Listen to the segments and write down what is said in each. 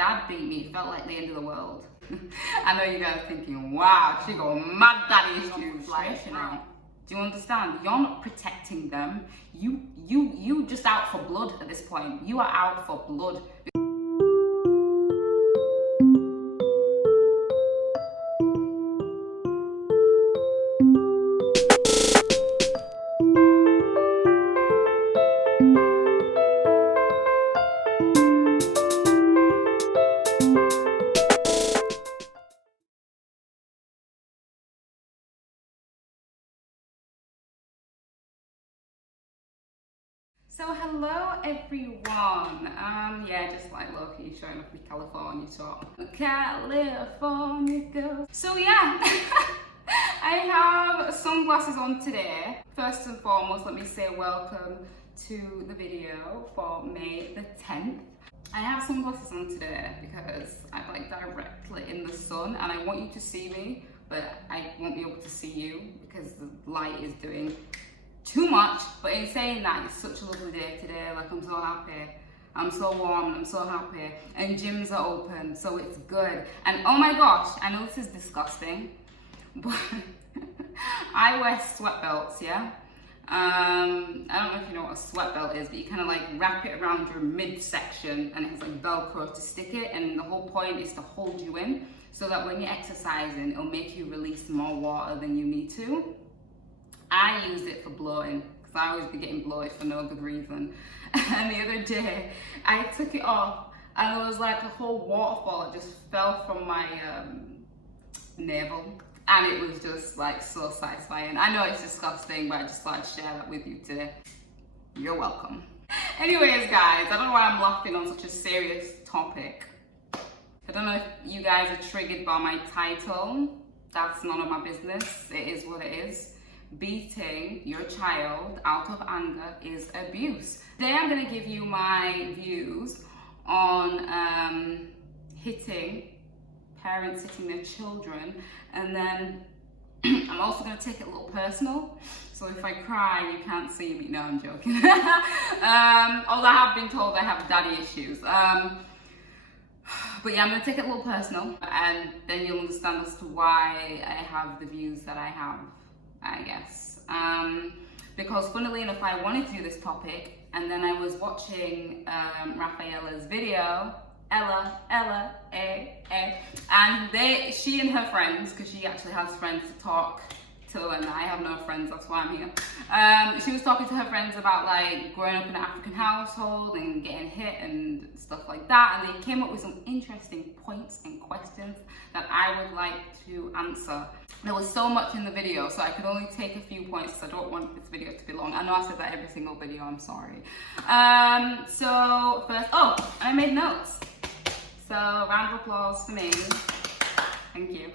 dad beat me, it felt like the end of the world. I know you guys are thinking, wow, she got mad daddy issues, like, you know. Do you understand? You're not protecting them. You just out for blood at this point. You are out for blood. So hello everyone. Yeah, just like low-key showing off my California top. California girl. So yeah, I have sunglasses on today. First and foremost, let me say welcome to the video for May the 10th. I have sunglasses on today because I'm like directly in the sun and I want you to see me, but I won't be able to see you because the light is doing too much. But in saying that, it's such a lovely day today. Like, I'm so happy, I'm so warm, and I'm so happy, and gyms are open, so it's good. And oh my gosh, I know this is disgusting, but I wear sweat belts. Yeah, I don't know if you know what a sweat belt is, but you kind of like wrap it around your midsection and it has like Velcro to stick it, and the whole point is to hold you in so that when you're exercising, it'll make you release more water than you need to. I use it for bloating because I always be getting bloated for no good reason. And the other day, I took it off and there was like a whole waterfall that just fell from my navel. And it was just like so satisfying. I know it's disgusting, but I just thought I'd share that with you today. You're welcome. Anyways, guys, I don't know why I'm laughing on such a serious topic. I don't know if you guys are triggered by my title. That's none of my business. It is what it is. Beating your child out of anger is abuse. Today I'm going to give you my views on parents hitting their children, and then I'm also going to take it a little personal. So if I cry, you can't see me. No, I'm joking. Although I have been told I have daddy issues. But yeah, I'm going to take it a little personal, and then you'll understand as to why I have the views that I have, I guess. Because funnily enough, I wanted to do this topic, and then I was watching Rafaela's video, Ella, and she and her friends, because she actually has friends to talk to, and I have no friends, that's why I'm here. She was talking to her friends about like growing up in an African household and getting hit and stuff like that, and they came up with some interesting points and questions that I would like to answer. There was so much in the video, so I could only take a few points because I don't want this video to be long. I know I said that every single video, I'm sorry. So first, oh, I made notes. So round of applause for me. Thank you.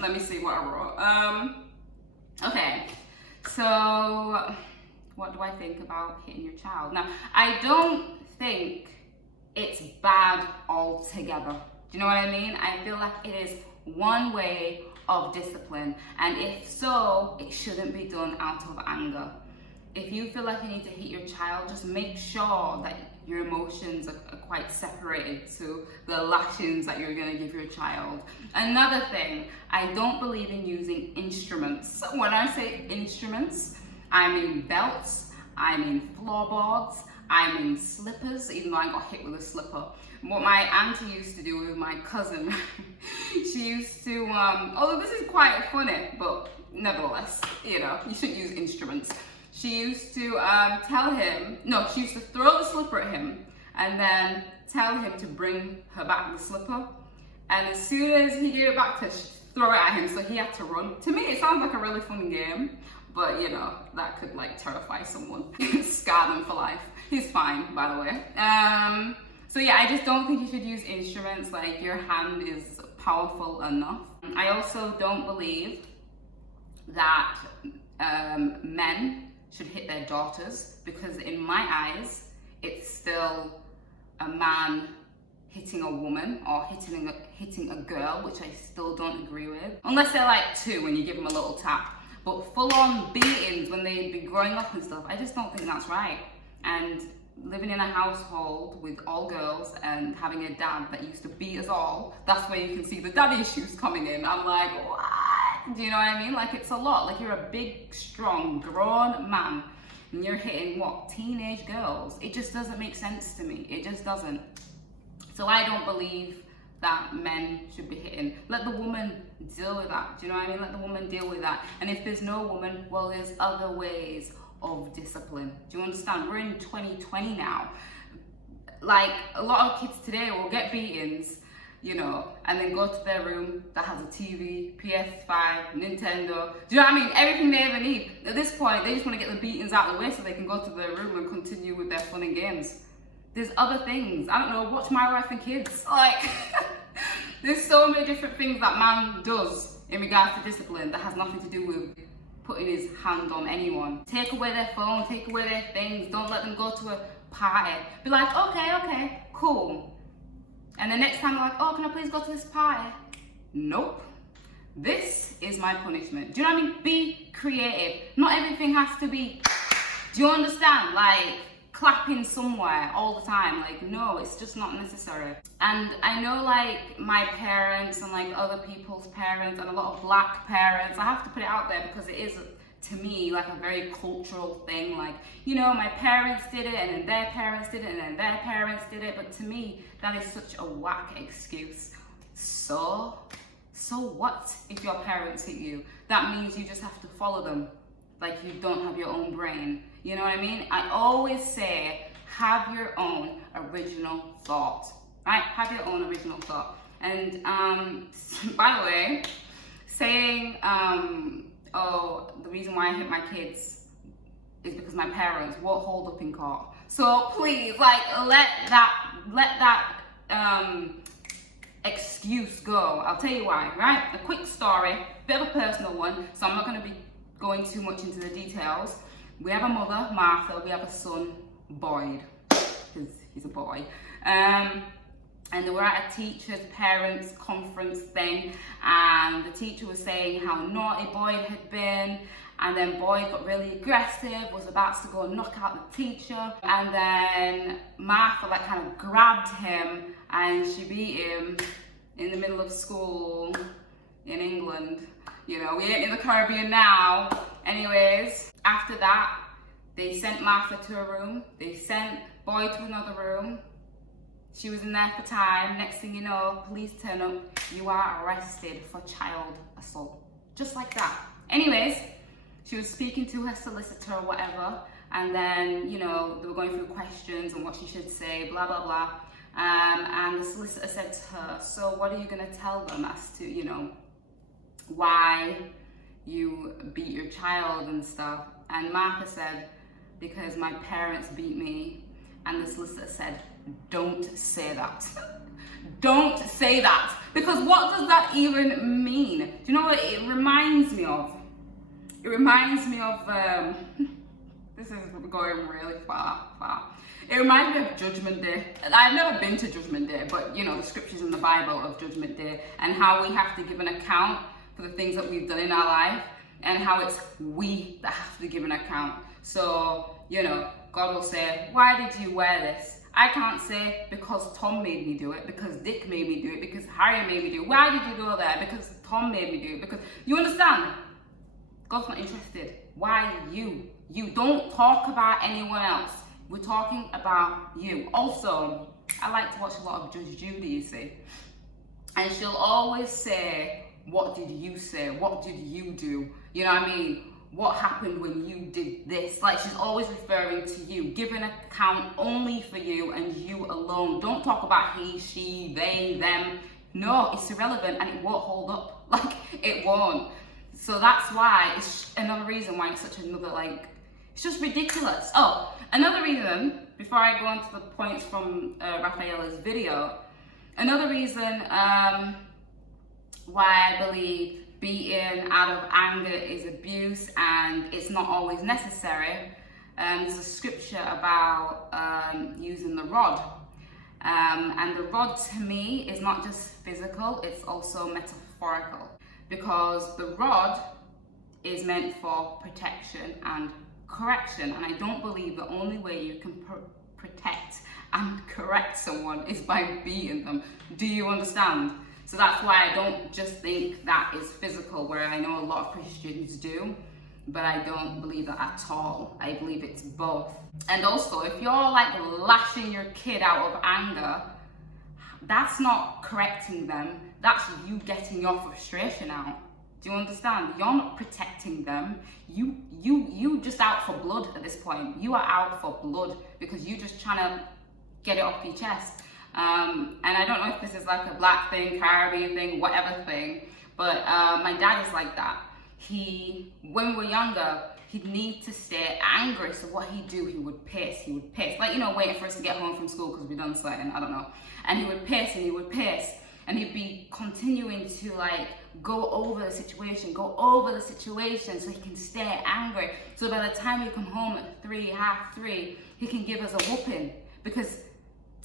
Let me see what I wrote. Okay, so what do I think about hitting your child? Now, I don't think it's bad altogether. Do you know what I mean? I feel like it is one way of discipline, and if so, it shouldn't be done out of anger. If you feel like you need to hit your child, just make sure that your emotions are quite separated to the lashings that you're going to give your child. Another thing, I don't believe in using instruments. So when I say instruments, I mean belts, I mean floorboards, I mean slippers, even though I got hit with a slipper. What my auntie used to do with my cousin, she used to, although this is quite funny, but nevertheless, you know, you shouldn't use instruments. She used to she used to throw the slipper at him and then tell him to bring her back the slipper. And as soon as he gave it back to her, she'd throw it at him, so he had to run. To me, it sounds like a really fun game, but you know, that could like terrify someone, scar them for life. He's fine, by the way. So yeah, I just don't think you should use instruments. Like, your hand is powerful enough. I also don't believe that men should hit their daughters, because in my eyes, it's still a man hitting a woman or hitting a girl, which I still don't agree with. Unless they're like 2 and you give them a little tap. But full on beatings when they be growing up and stuff, I just don't think that's right. And living in a household with all girls and having a dad that used to beat us all, that's where you can see the daddy issues coming in. I'm like, what? Do you know what I mean? Like, it's a lot. Like, you're a big, strong, grown man and you're hitting, what, teenage girls? It just doesn't make sense to me. It just doesn't. So I don't believe that men should be hitting. Let the woman deal with that. Do you know what I mean? Let the woman deal with that. And if there's no woman, well, there's other ways of discipline. Do you understand? We're in 2020 now. Like, a lot of kids today will get beatings, you know, and then go to their room that has a TV, PS5, Nintendo. Do you know what I mean? Everything they ever need. At this point, they just want to get the beatings out of the way so they can go to their room and continue with their fun and games. There's other things. I don't know, watch My Wife and Kids. Like, there's so many different things that man does in regards to discipline that has nothing to do with putting his hand on anyone. Take away their phone, take away their things. Don't let them go to a party. Be like, okay, cool. And the next time they're like, oh, can I please go to this party? Nope. This is my punishment. Do you know what I mean? Be creative. Not everything has to be, do you understand? Like, clapping somewhere all the time. Like, no, it's just not necessary. And I know, like, my parents and like other people's parents and a lot of black parents, I have to put it out there because it is, to me, like a very cultural thing. Like, you know, my parents did it and then their parents did it and then their parents did it. But to me, that is such a whack excuse. So what if your parents hit you? That means you just have to follow them. Like, you don't have your own brain. You know what I mean? I always say, have your own original thought, right? Have your own original thought. And by the way, saying, oh, the reason why I hit my kids is because my parents won't hold up in court. So please, like, let that excuse go. I'll tell you why, right? A quick story, bit of a personal one, so I'm not going to be going too much into the details. We have a mother, Martha. We have a son, Boyd, because he's a boy. And they were at a teacher's parents conference thing, and the teacher was saying how naughty Boyd had been, and then Boyd got really aggressive, was about to go and knock out the teacher, and then Martha like kind of grabbed him and she beat him in the middle of school in England. You know, we ain't in the Caribbean now. Anyways, after that, they sent Martha to a room. They sent Boyd to another room. She was in there for time. Next thing you know, police turn up. You are arrested for child assault. Just like that. Anyways, she was speaking to her solicitor or whatever. And then, you know, they were going through questions and what she should say, blah, blah, blah. And the solicitor said to her, so what are you going to tell them as to, you know, why you beat your child and stuff? And Martha said, because my parents beat me. And the solicitor said, don't say that. Don't say that. Because what does that even mean? Do you know what it reminds me of? It reminds me of, this is going really far. It reminds me of Judgment Day. I've never been to Judgment Day, but you know, the scriptures in the Bible of Judgment Day and how we have to give an account for the things that we've done in our life and how it's we that have to give an account. So, you know, God will say, why did you wear this? I can't say because Tom made me do it, because Dick made me do it, because Harry made me do it. Why did you go there? Because Tom made me do it. Because, you understand? God's not interested. Why you? You don't talk about anyone else. We're talking about you. Also, I like to watch a lot of Judge Judy, you see. And she'll always say, what did you say? What did you do? You know what I mean? What happened when you did this? Like, she's always referring to you. Give an account only for you and you alone. Don't talk about he, she, they, them. No, it's irrelevant and it won't hold up. Like, it won't. So that's why, it's another reason why it's such another, like, it's just ridiculous. Oh, another reason, before I go into the points from Rafaela's video, another reason why I believe beating out of anger is abuse and it's not always necessary. There's a scripture about using the rod. And the rod to me is not just physical, it's also metaphorical. Because the rod is meant for protection and correction. And I don't believe the only way you can protect and correct someone is by beating them. Do you understand? So that's why I don't just think that is physical, where I know a lot of Christians do, but I don't believe that at all. I believe it's both. And also, if you're like lashing your kid out of anger, that's not correcting them. That's you getting your frustration out. Do you understand? You're not protecting them. You just out for blood at this point. You are out for blood because you're just trying to get it off your chest. And I don't know if this is like a black thing, Caribbean thing, whatever thing, but my dad is like that. When we were younger, he'd need to stay angry. So what he'd do, he would piss. Like, you know, waiting for us to get home from school because we'd done something, I don't know. And he would piss and he would piss. And he'd be continuing to like go over the situation so he can stay angry. So by the time we come home at 3:30, he can give us a whooping. Because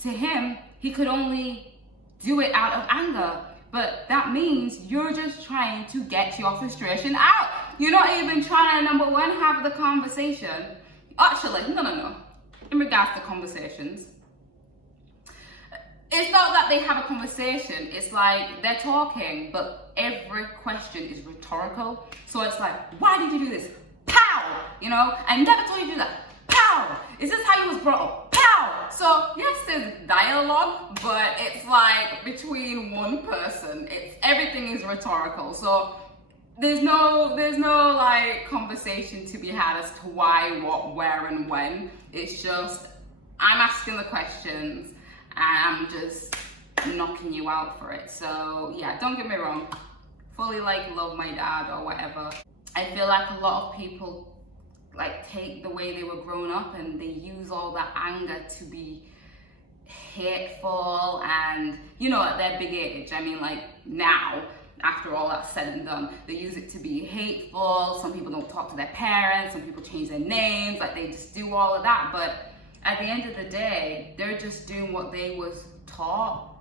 to him, he could only do it out of anger. But that means you're just trying to get your frustration out. You're not even trying to, number one, have the conversation. Actually, no. In regards to conversations, it's not that they have a conversation. It's like they're talking, but every question is rhetorical. So it's like, why did you do this? Pow! You know, I never told you to do that. Pow! Is this how you was brought up? Pow! So yes, there's dialogue, but it's like between one person. Everything is rhetorical. So there's no like conversation to be had as to why, what, where, and when. It's just I'm asking the questions and I'm just knocking you out for it. So yeah, don't get me wrong. Fully like love my dad or whatever. I feel like a lot of people like take the way they were grown up and they use all that anger to be hateful, and you know, at their big age, I mean like now, after all that's said and done, they use it to be hateful. Some people don't talk to their parents, some people change their names, like they just do all of that. But at the end of the day, they're just doing what they was taught.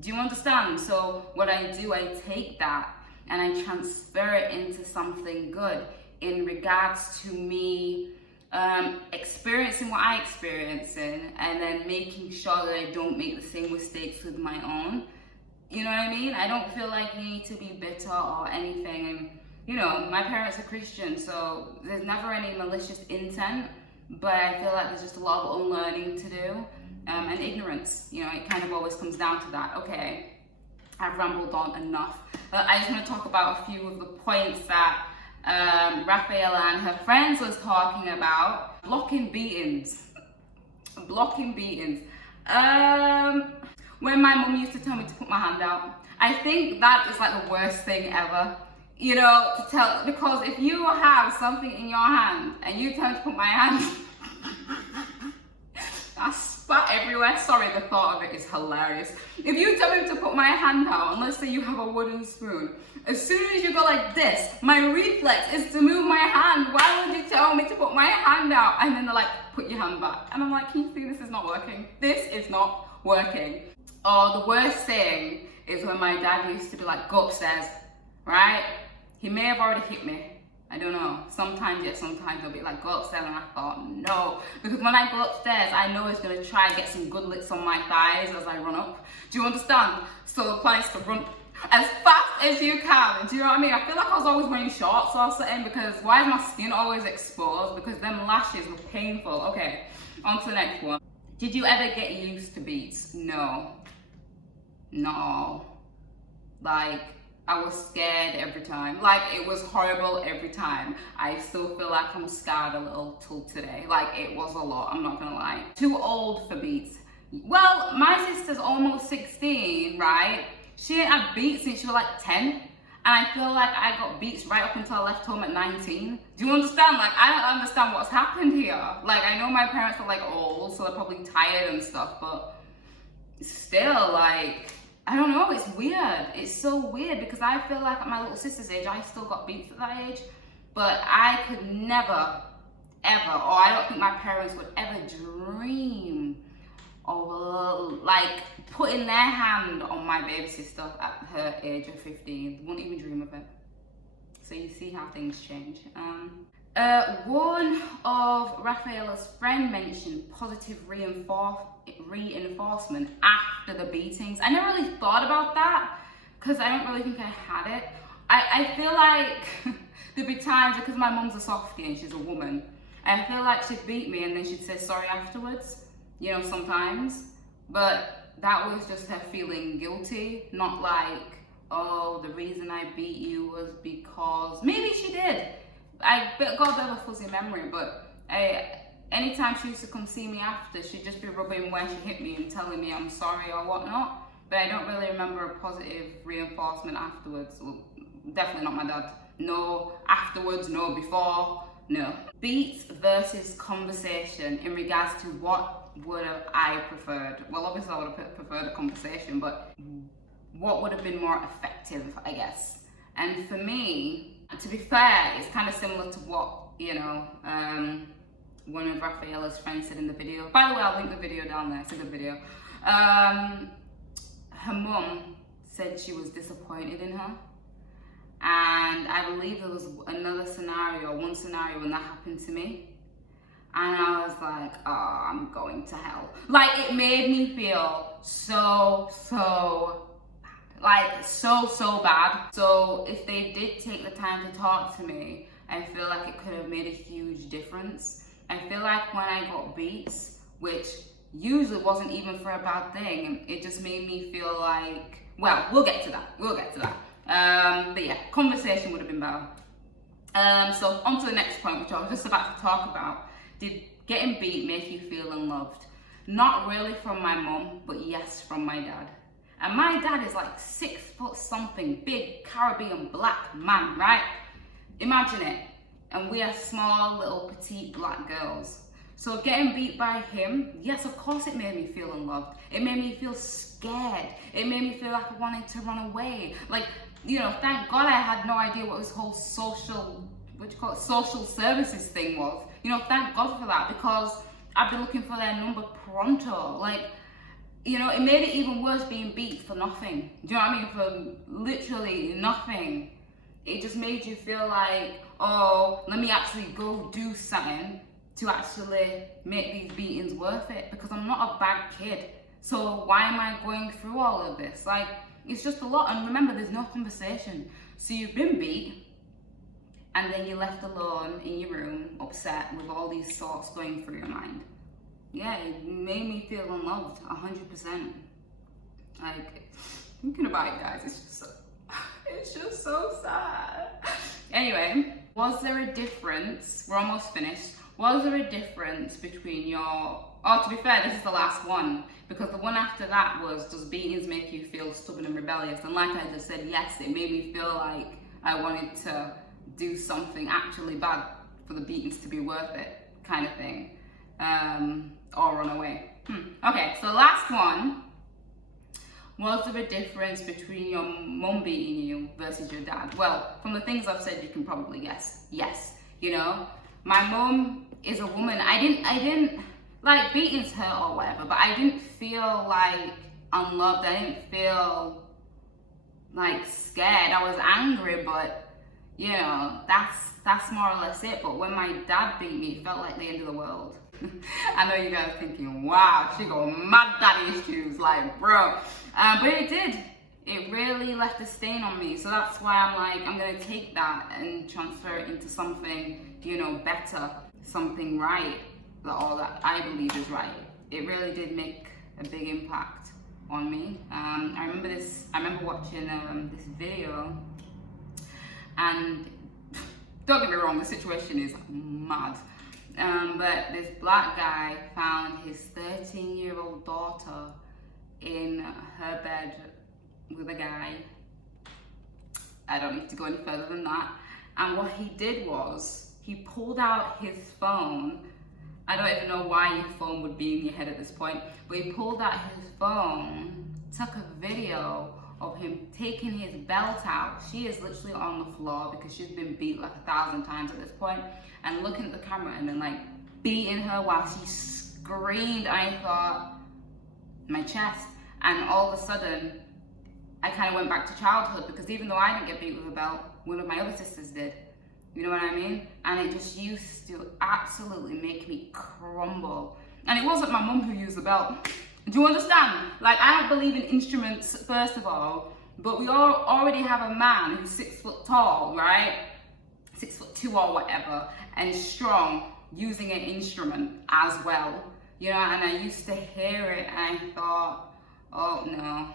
Do you understand? So what I do, I take that and I transfer it into something good in regards to me experiencing what I experiencing, and then making sure that I don't make the same mistakes with my own. You know what I mean? I don't feel like you need to be bitter or anything. And you know, my parents are Christian, so there's never any malicious intent, but I feel like there's just a lot of unlearning to do, and ignorance. You know, it kind of always comes down to that. Okay, I've rambled on enough, but I just want to talk about a few of the points that Rafaela and her friends was talking about. Blocking beatings. When my mum used to tell me to put my hand out, I think that is like the worst thing ever. You know, to tell, because if you have something in your hand and you tell me to put my hand, I spat everywhere. Sorry, the thought of it is hilarious. If you tell me to put my hand out, and let's say you have a wooden spoon, as soon as you go like this, my reflex is to move my hand. Why would you tell me to put my hand out? And then they're like, put your hand back. And I'm like, can you see this is not working? This is not working. Or the worst thing is when my dad used to be like, go upstairs, right? He may have already hit me. I don't know. Sometimes, yes, sometimes he'll be like, go upstairs. And I thought, no. Because when I go upstairs, I know he's going to try and get some good licks on my thighs as I run up. Do you understand? So the plan is to run as fast as you can. Do you know what I mean? I feel like I was always wearing shorts or something, because why is my skin always exposed? Because them lashes were painful. Okay, on to the next one. Did you ever get used to beats? No. No. Like, I was scared every time. Like, it was horrible every time. I still feel like I'm scarred a little till today. Like, it was a lot, I'm not gonna lie. Too old for beats. Well, my sister's almost 16, right? She ain't had beats since she was like 10. And I feel like I got beats right up until I left home at 19. Do you understand? Like, I don't understand what's happened here. Like, I know my parents are like old, so they're probably tired and stuff, but still, like, I don't know, it's weird. It's so weird, because I feel like at my little sister's age, I still got beats at that age, but I could never, ever, or I don't think my parents would ever dream of like putting their hand on my baby sister at her age of 15. Wouldn't even dream of it. So you see how things change. One of Rafaela's friend mentioned positive reinforcement after the beatings. I never really thought about that because I don't really think I had it. I feel like there'd be times, because my mum's a softie and she's a woman, I feel like she'd beat me and then she'd say sorry afterwards, you know, sometimes. But that was just her feeling guilty, not like, oh, the reason I beat you was because, maybe she did. I got a bit of a fuzzy memory, but anytime she used to come see me after, she'd just be rubbing where she hit me and telling me I'm sorry or whatnot. But I don't really remember a positive reinforcement afterwards. Well, definitely not my dad. No afterwards, no before, no. Beats versus conversation in regards to what would have I preferred. Well, obviously I would have preferred a conversation, but what would have been more effective, I guess. And for me, to be fair, it's kind of similar to what, you know, one of Rafaela's friends said in the video. By the way, I'll link the video down there, it's a good video. Her mum said she was disappointed in her. And I believe there was one scenario when that happened to me. And I was like, oh, I'm going to hell. Like, it made me feel so bad. So bad. So if they did take the time to talk to me, I feel like it could have made a huge difference. I feel like when I got beats, which usually wasn't even for a bad thing, it just made me feel like, well, we'll get to that. But yeah, conversation would have been better. So on to the next point, which I was just about to talk about. Did getting beat make you feel unloved? Not really from my mum, but yes, from my dad. And my dad is like 6 foot something, big Caribbean black man, right? Imagine it. And we are small, little, petite black girls. So getting beat by him, yes, of course it made me feel unloved. It made me feel scared. It made me feel like I wanted to run away. Like, you know, thank God I had no idea what this whole social services thing was. You know, thank God for that, because I've been looking for their number pronto. Like, you know, it made it even worse being beat for nothing. Do you know what I mean? For literally nothing. It just made you feel like, oh, let me actually go do something to actually make these beatings worth it, because I'm not a bad kid. So why am I going through all of this? Like, it's just a lot. And remember, there's no conversation. So you've been beat, and then you're left alone in your room, upset with all these thoughts going through your mind. Yeah, it made me feel unloved, 100%. Like, thinking about it, guys, it's just so sad. Anyway, was there a difference? We're almost finished. Was there a difference between your... Oh, to be fair, this is the last one, because the one after that was, does beatings make you feel stubborn and rebellious? And like I just said, yes, it made me feel like I wanted to do something actually bad for the beatings to be worth it, kind of thing. Or run away. Okay, so the last one. Was there a difference between your mum beating you versus your dad? Well, from the things I've said, you can probably guess. Yes, you know, my mum is a woman. I didn't like, beatings hurt or whatever, but I didn't feel like unloved. I didn't feel like scared. I was angry, but you know, that's more or less it. But when my dad beat me, it felt like the end of the world. I know you guys are thinking, wow, she got mad daddy issues, like, bro. But it did. It really left a stain on me. So that's why I'm like, I'm gonna take that and transfer it into something, you know, better, something right, that I believe is right. It really did make a big impact on me. I remember watching this video, and don't get me wrong, the situation is mad. But this black guy found his 13-year-old daughter in her bed with a guy. I don't need to go any further than that. And what he did was, he pulled out his phone. I don't even know why your phone would be in your head at this point, but he pulled out his phone, took a video of him taking his belt out. She is literally on the floor because she's been beat like 1,000 times at this point, and looking at the camera and then like beating her while she screamed. I thought, my chest. And all of a sudden, I kind of went back to childhood, because even though I didn't get beat with a belt, one of my other sisters did. You know what I mean? And it just used to absolutely make me crumble. And it wasn't my mum who used the belt. Do you understand? Like, I don't believe in instruments, first of all, but we all already have a man who's 6 foot tall, right? 6'2" or whatever, and strong, using an instrument as well. You know, and I used to hear it and I thought, oh no.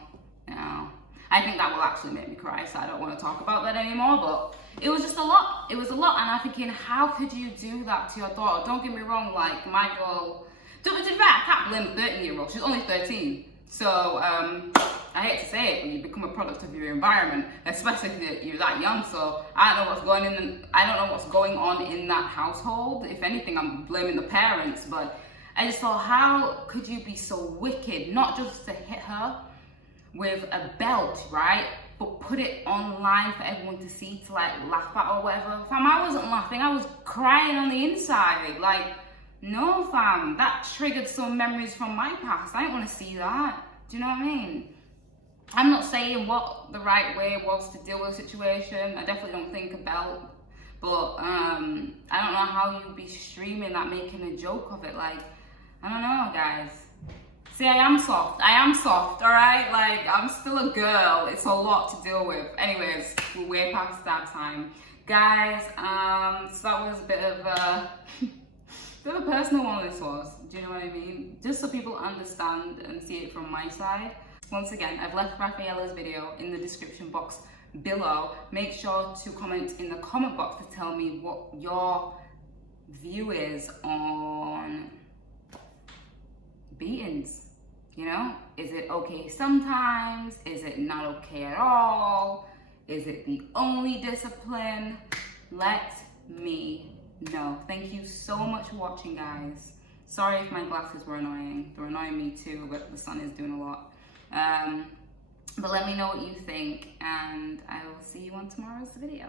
I think that will actually make me cry, so I don't want to talk about that anymore, but it was just a lot. It was a lot, and I'm thinking, how could you do that to your daughter? Don't get me wrong, like, my girl, to be fair, I can't blame a 13-year-old. She's only 13. So, I hate to say it, but you become a product of your environment, especially if you're that young. So, I don't know what's going on in that household. If anything, I'm blaming the parents, but I just thought, how could you be so wicked, not just to hit her with a belt, right? But put it online for everyone to see, to like laugh at or whatever. Fam, I wasn't laughing, I was crying on the inside. Like, no fam, that triggered some memories from my past. I didn't want to see that. Do you know what I mean? I'm not saying what the right way was to deal with the situation. I definitely don't think a belt. But I don't know how you'd be streaming that, making a joke of it. Like, I don't know, guys. See, I am soft, all right? Like, I'm still a girl. It's a lot to deal with. Anyways, we're way past that time. Guys, so that was a bit of a personal one, this was. Do you know what I mean? Just so people understand and see it from my side. Once again, I've left Rafaela's video in the description box below. Make sure to comment in the comment box to tell me what your view is on beatings. You know, is it okay sometimes? Is it not okay at all? Is it the only discipline? Let me know. Thank you so much for watching, guys. Sorry if my glasses were annoying. They're annoying me too, but the sun is doing a lot. But let me know what you think, and I will see you on tomorrow's video.